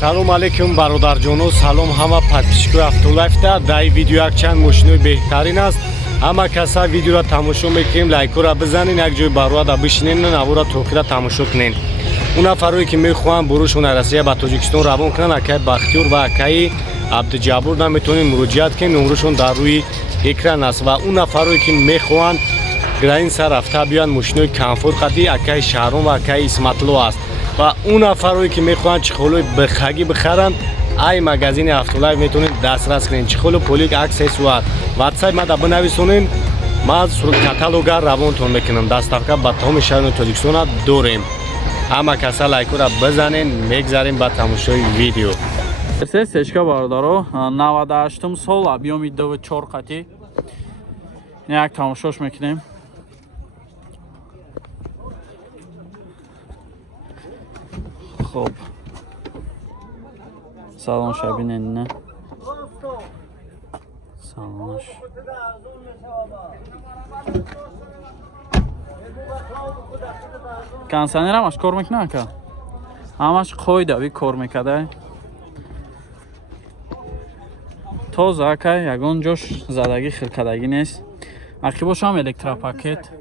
салом алейкум бародарҷоно, салом ҳама подписчикои Автолайфда. Дар ин видео якчанд мошинои беҳтарин аст. Ҳама каса видеоро тамошо мекунем, лайкора бизанин, як ҷои барояда бишинен, навора токира тамошо кунен. Он нафарое ки мехоҳанд бурушона Россия ба Тоҷикистон равон кунанд, акаи Бахтиёр ва акаи Абдуҷаббор наметавонед муроҷиат кунед, номрушон дар рӯи экран аст. Ва он нафарое ки мехоҳанд граница рафта биёянд мошинои комфорт қадди, акаи Шаҳром ва акаи Исматло аст. Ва он нафарое ки мехоҳанд чихолои бихагӣ бихаранд, ай магазини Автолайф метавонед дастрас кунед. Чихолу полик аксессуар ватсап мада бинависонед, ман каталога равонтон мекунам. Доставка ба тамоми шаҳрони Тоҷикистона дорем. Ҳама каса лайкора бизанен, мегзарем ба тамошои видео. Сечка бародаро 98-ум сол объёми 4 қати. Як тамошош мекунем. Хуб. Салонш бинен не. Салонш. Кондиционерам аш кор мекунад ка? Ҳамаш қоидави кор мекардай. Тоза акай, ягон ҷош задагӣ хиркадагӣ нест. Ақибошам электропакет.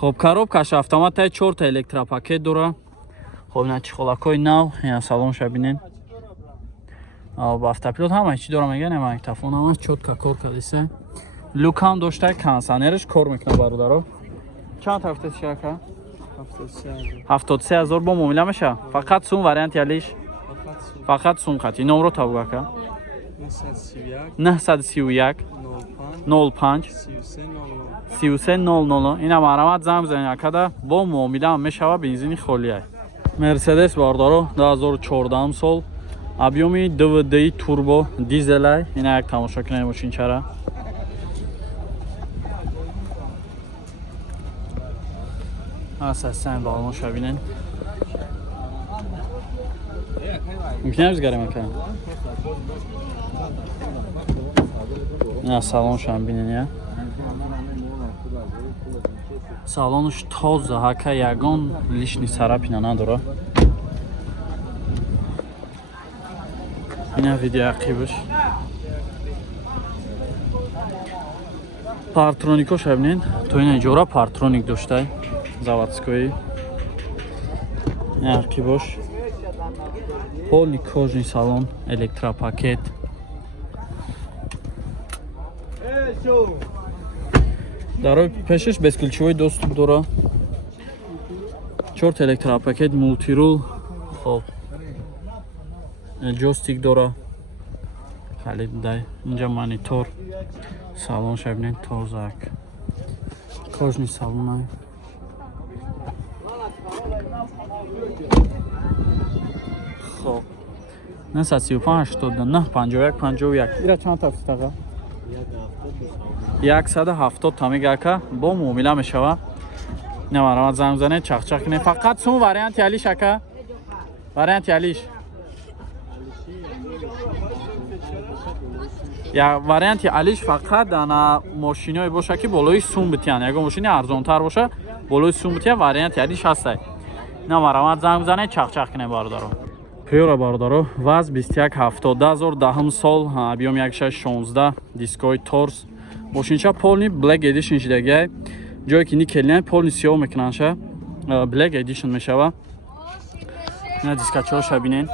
Хоб коробкаш автоматаи 4 та электропакет дора. Хоб ина чихолакои нав, ина салонша бинен. Ба автопилот ҳама чӣ дора меган, магнитофон ҳама чётка кор кардиса. Люкам доштай, кондиционераш кор мекунад бародаро. Чанд тафтиш ака? 73000 бо муомила меша. Фақат сум варианти алиш. Фақат сум қати. Номро табук ака. 931 05 3300. Ина марамат занг бизанед акада бо муомила мешава бензини холия. Мерседес бародаро 2014 сол. Объёми DVDi турбо дизелай. Ина як тамошо кунем мошинчара. Асасан балон шабинен. Мекунем бизгарем ака. Ина салон шабинен я. Салонш тоза ака, ягон лишни сарапина надора. Ина видео ақибаш. Партронико шабинен. То ина иҷора партроник доштай. Заводской. Ақибош. Полный кожный салон, электропакет. Дарои пешаш бесключевой доступ дора. 4 электропакет, мультирул. Хоб. Джойстик дора. Халид дай. Инҷа монитор. Салон шабинен тозак. Кожный салон. Хоб. 935 89 51 51. Ира чанд тафсит ака? 170 та мегака бо муомила мешава. Намарамат занг бизанед, чахчах кунед. Фақат сум варианти алиш ака. Варианти алиш. Я варианти алиш фақат ана мошинои боша ки болои сум битиян. Ягон мошини арзонтар боша, болои сум битиян, варианти алиш ҳастай. Намарамат занг бизанед, чахчах кунед бародаро. Приора бародаро, ваз 2170 10 сол, объём 1616, дискои торс. Мошинча полни Black Edition шидагай. Ҷое ки никелиан полни сиёҳ мекунанша. Black Edition мешава. Ина дискачаша бинен.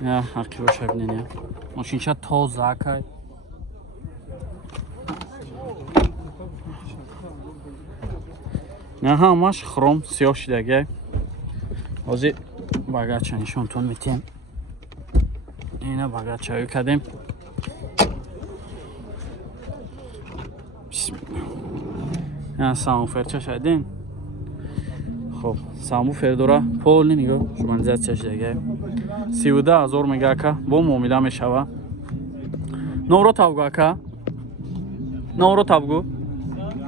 Ина ақибоша бинен я. Мошинча тоза акай. Ина ҳамаш хром сиёҳ шидагай. ҳозир багача нишонтон метиҳем. Ина багачаё кардем. Ина самуферча шадем. Хоб, самуфер дора. Полни нигоҳ шумализатсия шидагай. 12000 мегака бо муомила мешава. Номро табгу ака. Номро табгу.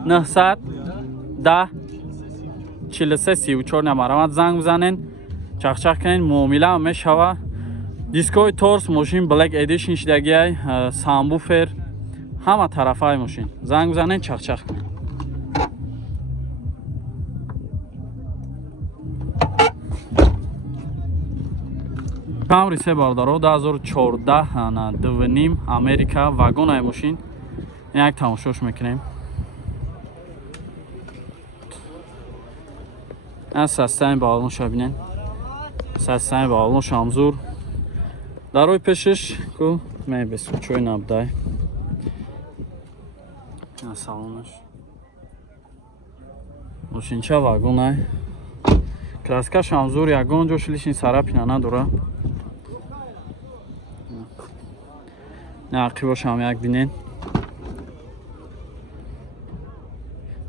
910 43 34 намарамат занг бизанен. Чахчах кунен, муомила мешава. Дискои торс мошин Black Edition шидагиай, самбуфер, ҳама тарафаи мошин. Занг бизанед, чақчақ кунед. Камри 3 бародаро 2014 на 2.5 Америка вагонаи мошин. Як тамошош мекунем. аз састаи балонша бинен. Састаи балош амзур. дар рӯи пешаш ку мебес чой набдай. На салонаш. Мошинча вагонай. Краскаш амзур ягон ҷош лишин сарапина надора. Ақибошам як бинен.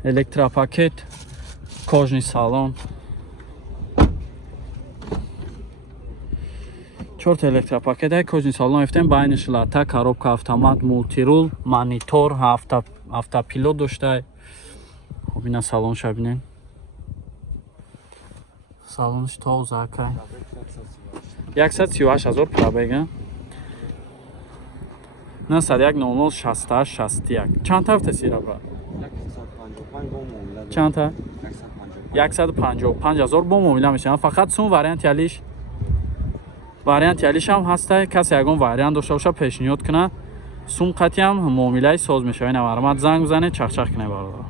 Электропакет, кожный салон. Чорт электропакет, кожный салон ефтем байниш лата, коробка автомат, мултирул, монитор, автопилот доштай. Хоб ина салон шабинен. Салонш тоза акай. 138,000 пробега. 9100-00-61. Чанд тафта сира брат? Чанд та? 155,000 бо муомила мешаванд. Фақат сум варианти алиш. Варианти алиш ҳам ҳастай. Касе ягон вариант дошта боша пешниҳод кунад. Сум қатъиам муомилаи соз мешавад. Ина маромад занг бизанед, чақчақ кунед бародарон.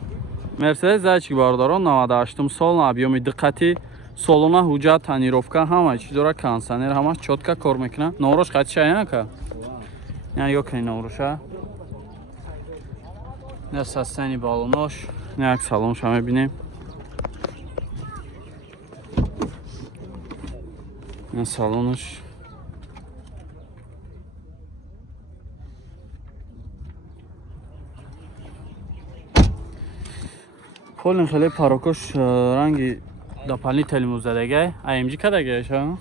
Мерседес зайчики бародарон 98 сол объёми диққати солона ҳуҷҷат тонировка ҳама чиз дора, кондитсионер ҳамаш чотка кор мекунад. Номрош қатиша яка? Я ёкни номроша. Я састани балонош. Як салонша мебинем. Я салонош. Полин хеле парокош ранги дополнительный задагай. AMG кадагай ша?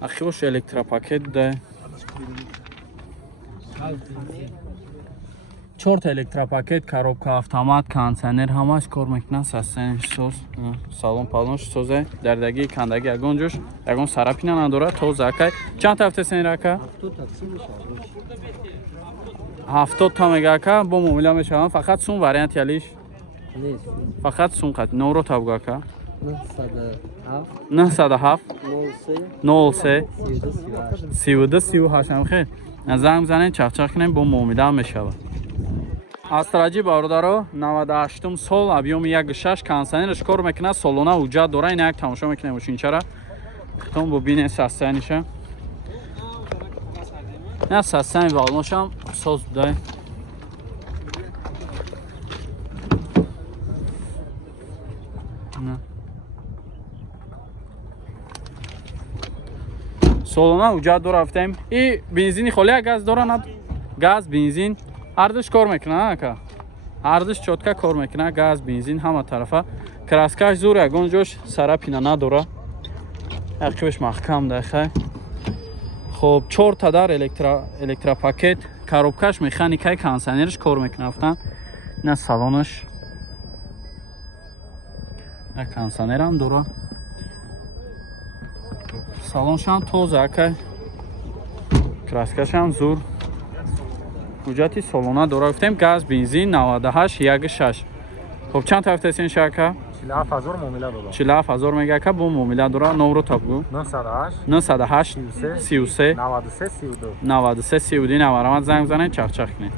Ахибош электропакет да. Чорт электропакет, коробка автомат, кондитсионер ҳамаш кор мекунад. Састани соз, салон палонш соза, дардаги кандаги ягон ҷош, ягон сарапина надора, тоза акай. Чанд тафта сен рака? 70 та мега ака, бо муомила мешаванд. Фақат сум варианти алиш? Фақат сум қат. Номро табгу ака? 97 03 32 38 хел. Занг бизанед, чақчақ кунед, бо муомила мешавад. Астраҷи бародаро 98 сол объёми 1.6 кондитсионерш кор мекунад. Солона ҳуҷҷат дора. Ина як тамошо мекунем мошинчара. Хитон бо бинен састаниша. Я састани балоношам соз будай. солона ҳуҷҷат дора рафтем. И бензини холи я газ дора над? Газ, бензин ардиш кор мекунад ака. Ардиш чотка кор мекунад. Газ, бензин ҳама тарафа. Краскаш зур ягон ҷош сарапина надора. Ақибаш маҳкам дахай. Хоб 4 та дар электропакет, коробкаш механикаи кондитсионерш кор мекунад. Ина салонаш. Я кондитсионерам дора. Салоншам тоза акай. Краскашам зур. ҳуҷҷати солона дора. Гуфтем газ, бензин 98-1.6. Хоб чанд тафта сен шака? 47000 муомила додам. 47000 мега ака бо муомила дора. Номро табгу? 98 33 93 92 32. 93 32 наварамад занг бизанед, чақчақ кунед.